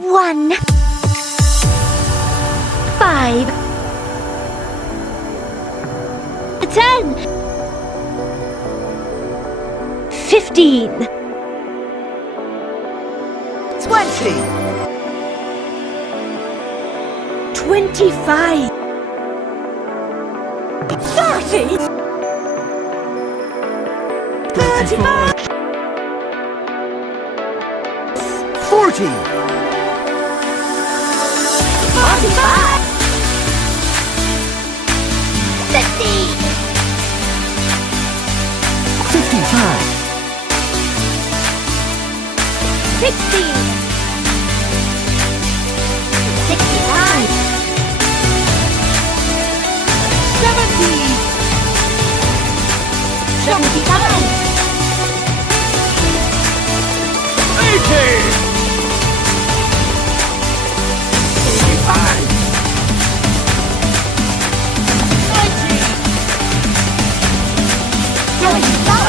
1, 5, 10, 15, 20, 25, 30, 35, 40, 45, 50, 55, 60, 65, 70, 75, 80, 85, 90, 95.